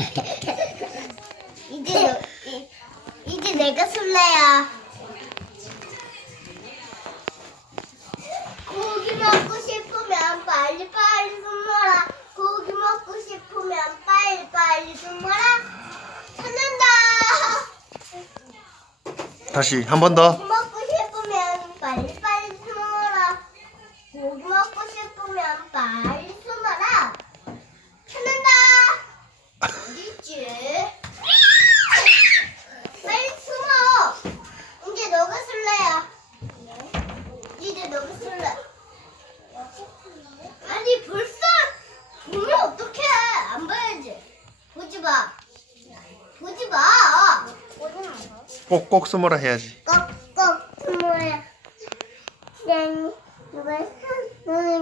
이제 이제 내가 술래야. 고기 먹고 싶으면 빨리 빨리 숨어라. 고기 먹고 싶으면 빨리 빨리 숨어라. 찾는다. 다시 한 번 더. 고기 먹고 싶으면 빨리 빨리 숨어라. 고기 먹고 싶으면 빨리. 빨리 숨어. 이제 너가 술래야. 이제 너가 술래. 아니 벌써 보면 어떡해? 안 봐야지. 보지 마. 보지 마. 꼭꼭 숨어라 해야지. 꼭꼭 숨어야 난 누가 누나